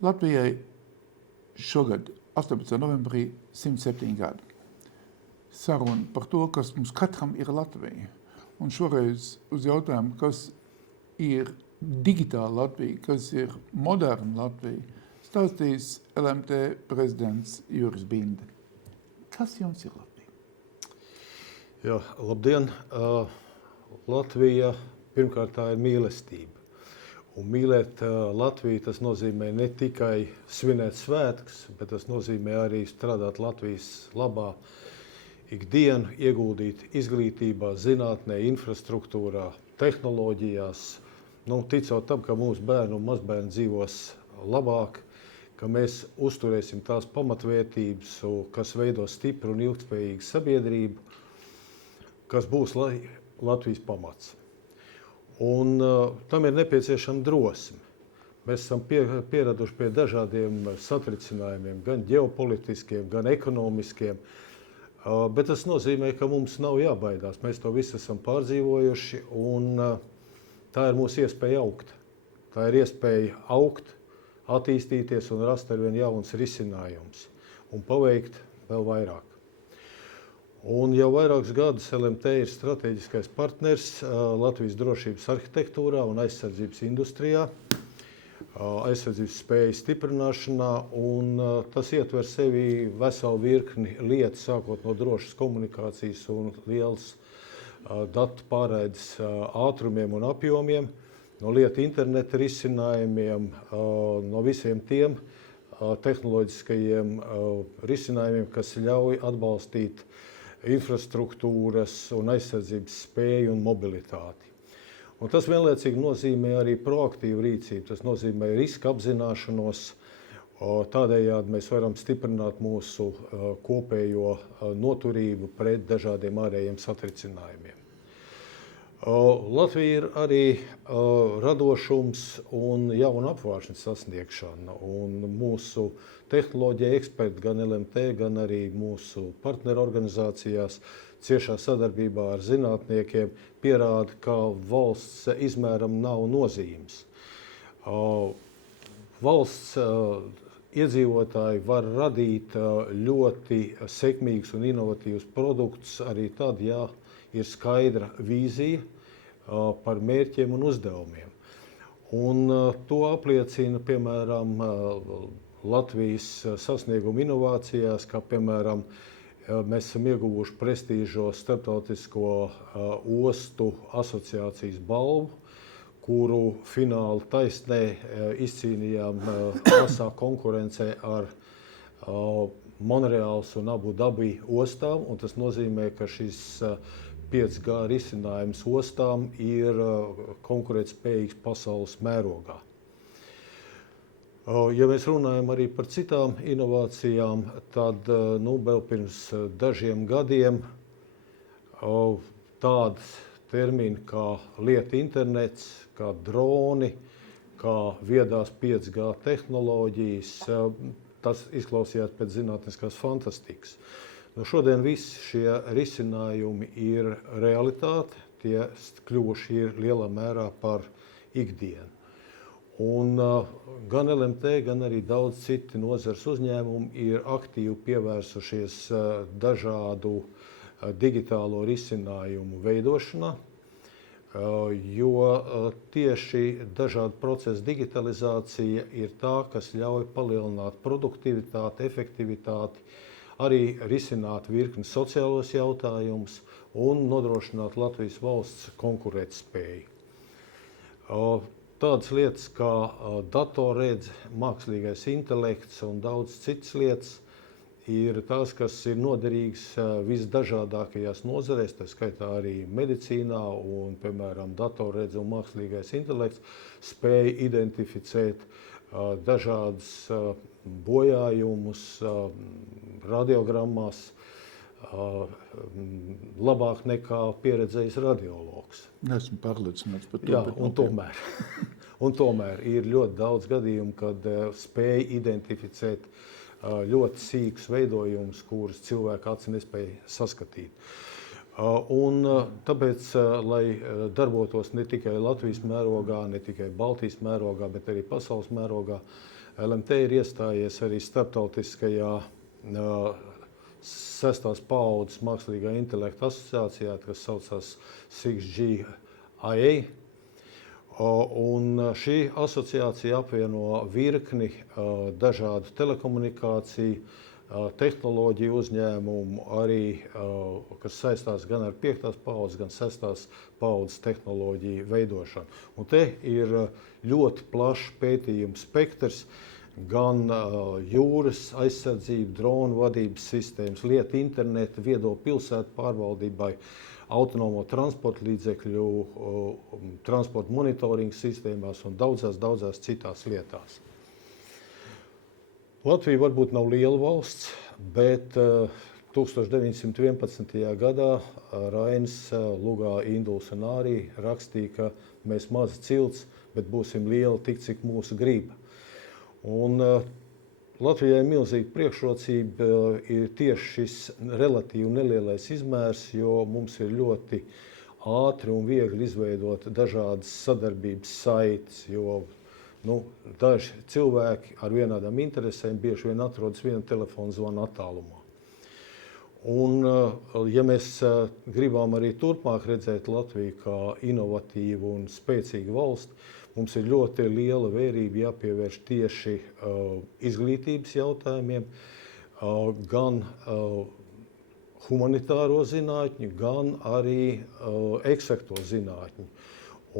Latvijai šogad, 18. novembrī, 107 gadi. Saruna par to, kas mums katram ir Latvija. Un šoreiz uz jautājumu, kas ir digitāla Latvija, kas ir moderna Latvija, stāstīs LMT prezidents Juris Binde. Kas jums ir Latvija? Jā, labdien! Latvija pirmkārt tā ir mīlestība. Un mīlēt Latviju tas nozīmē ne tikai svinēt svētkus, bet tas nozīmē arī strādāt Latvijas labā ikdienu, ieguldīt izglītībā, zinātnē, infrastruktūrā, tehnoloģijās. Ticot tam, ka mūsu bērni un mazbērni dzīvos labāk, ka mēs uzturēsim tās pamatvērtības, kas veido stipru un ilgtspējīgu sabiedrību, kas būs Latvijas pamats. Un tam ir nepieciešama drosme. Mēs esam pieraduši pie dažādiem satricinājumiem, gan ģeopolitiskiem, gan ekonomiskiem, bet tas nozīmē, ka mums nav jābaidās. Mēs to visu esam pārdzīvojuši, un tā ir mūsu iespēja augt. Tā ir iespēja augt, attīstīties un rast arvien jauns risinājums un paveikt vēl vairāk. Un jau vairākus gadus LMT ir strateģiskais partners Latvijas drošības arhitektūrā un aizsardzības industrijā, aizsardzības spēju stiprināšanā, un tas ietver sevi veselu virkni lietu, sākot no drošas komunikācijas un liels datu pārraides ātrumiem un apjomiem, no lietu interneta risinājumiem, no visiem tiem tehnoloģiskajiem risinājumiem, kas ļauj atbalstīt infrastruktūras un aizsardzības spēju un mobilitāti. Un tas vienlaicīgi nozīmē arī proaktīvu rīcību, tas nozīmē riska apzināšanos, tādējādi mēs varam stiprināt mūsu kopējo noturību pret dažādiem ārējiem satricinājumiem. Latvija ir arī radošums un jauna apvāršņa sasniegšana, un mūsu tehnoloģija eksperti gan LMT, gan arī mūsu partnerorganizācijās ciešā sadarbībā ar zinātniekiem pierāda, ka valsts izmēram nav nozīmes. Valsts iedzīvotāji var radīt ļoti sekmīgus un inovatīvus produktus arī tad, ja ir skaidra vīzija par mērķiem un uzdevumiem. Un to apliecina, piemēram, Latvijas sasnieguma inovācijās, kā piemēram mēs esam ieguvuši prestīžo starptautisko ostu asociācijas balvu, kuru fināla taisnē izcīnījām asā konkurencē ar Monreāls un Abu Dabi ostām, un tas nozīmē, ka šis 5G risinājums ostām ir konkurētspējīgs pasaules mērogā. Ja mēs runājam arī par citām inovācijām, tad vēl pirms dažiem gadiem tādas termini kā lieta internets, kā droni, kā viedās 5G tehnoloģijas, tas izklausījās pēc zinātniskās fantastikas. Šodien visi šie risinājumi ir realitāte, tie kļuvuši ir lielā mērā par ikdienu. Un gan LMT, gan arī daudz citi nozares uzņēmumi ir aktīvi pievērsušies dažādu digitālo risinājumu veidošanā, jo tieši dažādu procesu digitalizācija ir tā, kas ļauj palielināt produktivitāti, efektivitāti, arī risināt virkni sociālos jautājumus un nodrošināt Latvijas valsts konkurētspēju. Tādas lietas kā datorredze, mākslīgais intelekts un daudz citas lietas ir tās, kas ir noderīgas visdažādākajās nozarēs, tā skaitā arī medicīnā, un, piemēram, datorredze un mākslīgais intelekts spēj identificēt dažādas bojājumus radiogrammās labāk nekā pieredzējis radiologs. Esmu pārliecināts par to. Jā, un tomēr ir ļoti daudz gadījumu, kad spēj identificēt ļoti sīkus veidojumus, kurus cilvēka acis nespēja saskatīt. Un tāpēc, lai darbotos ne tikai Latvijas mērogā, ne tikai Baltijas mērogā, bet arī pasaules mērogā, LMT ir iestājies arī starptautiskajā 6. paaudzes mākslīgā intelekta asociācijā, kas saucās 6GIA. Un šī asociācija apvieno virkni dažādu telekomunikāciju, tehnoloģiju uzņēmumu, arī, kas saistās gan ar 5. paaudzes, gan 6. paaudzes tehnoloģiju veidošanu. Un te ir ļoti plašs pētījumu spektrs, gan jūras aizsardzība, dronu vadības sistēmas, lietu interneta, viedo pilsētu pārvaldībai, autonomo transporta līdzekļu, transporta monitoringa sistēmās un daudzās citās lietās. Latvija varbūt nav liela valsts, bet 1911. gadā Rainis Lugā, Induls un Ārī rakstīja, ka mēs mazi cilts, bet būsim lieli tik, cik mūsu grib. Un Latvijai milzīga priekšrocība ir tieši šis relatīvi nelielais izmērs, jo mums ir ļoti ātri un viegli izveidot dažādas sadarbības saites, jo daži cilvēki ar vienādām interesēm bieži vien atrodas viena telefona zvana attālumā. Un, ja mēs gribam arī turpmāk redzēt Latviju kā inovatīvu un spēcīgu valsti, mums ir ļoti liela vērība jāpievērš tieši izglītības jautājumiem, gan humanitāro zinātņu, gan arī eksakto zinātņu.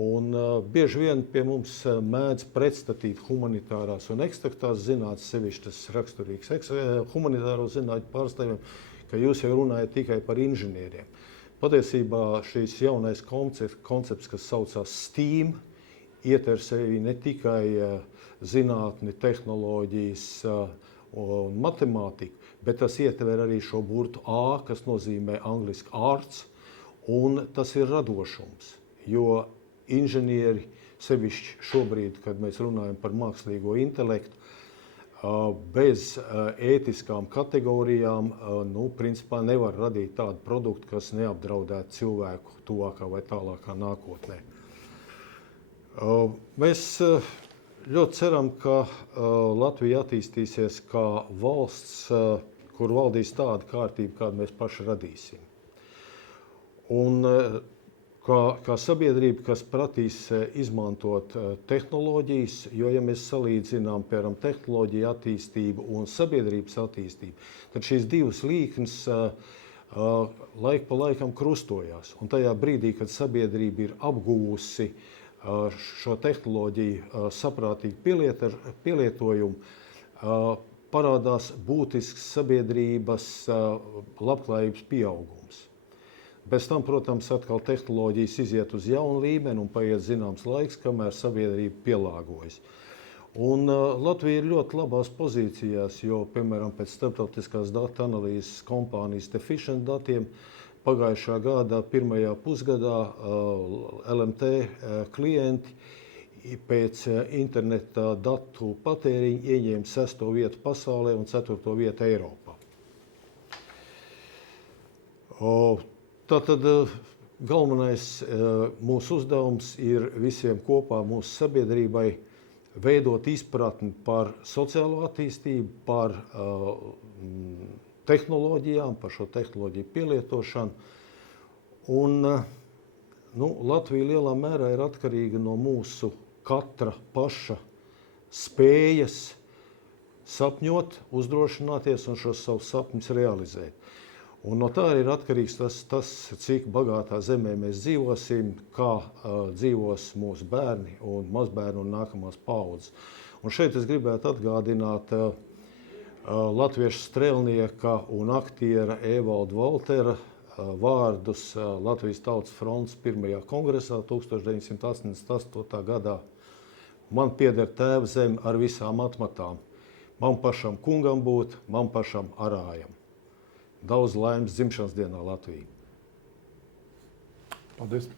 Un bieži vien pie mums mēdz pretstatīt humanitārās un eksaktās zinātnes, sevišķi tas raksturīgs humanitāro zinātņu pārstāvjiem, ka jūs jau runājat tikai par inženieriem. Patiesībā šīs jaunais koncepts, kas saucās STEAM, ietver sevi ne tikai zinātni, tehnoloģijas un matemātiku, bet tas ietver arī šo burtu A, kas nozīmē angliski arts, un tas ir radošums, jo inženieri, sevišķi šobrīd, kad mēs runājam par mākslīgo intelektu, bez ētiskām kategorijām, principā nevar radīt tādu produktu, kas neapdraudētu cilvēku tuvākā vai tālākā nākotnē. Mēs ļoti ceram, ka Latvija attīstīsies kā valsts, kur valdīs tāda kārtība, kādu mēs paši radīsim. Un kā sabiedrība, kas prasīs izmantot tehnoloģijas, jo, ja mēs salīdzinām, piemēram, tehnoloģiju attīstību un sabiedrības attīstību, tad šīs divas līknes laik pa laikam krustojās. Un tajā brīdī, kad sabiedrība ir apguvusi šo tehnoloģiju saprātīgu pielietojumu, parādās būtisks sabiedrības labklājības pieaugums. Bez tam, protams, atkal tehnoloģijas iziet uz jaunu līmeni un paiet zināms laiks, kamēr sabiedrība pielāgojas. Un Latvija ir ļoti labās pozīcijās, jo, piemēram, pēc starptautiskās datu analīzes kompānijas Deficient datiem pagājušā gada pirmajā pusgadā LMT klienti pēc interneta datu patēriņa ieņēma 6. vietu pasaulē un 4. vietu Eiropā. Tātad galvenais mūsu uzdevums ir visiem kopā mūsu sabiedrībai veidot izpratni par sociālo attīstību, par tehnoloģijām, par šo tehnoloģiju pielietošanu. Un Latvija lielā mērā ir atkarīga no mūsu katra paša spējas sapņot, uzdrošināties un šos savus sapņus realizēt. Un no tā ir atkarīgs tas, cik bagātā zemē mēs dzīvosim, kā dzīvos mūsu bērni un mazbērni un nākamās paaudzes. Un šeit es gribētu atgādināt latviešu strēlnieka un aktiera Evalda Valtera vārdus Latvijas Tautas frontes pirmajā kongresā 1988. gadā. Man pieder tēva zeme ar visām atmatām. Man pašam kungam būt, man pašam arājam. Daudz laimes dzimšanas dienā Latvijā. Paldies!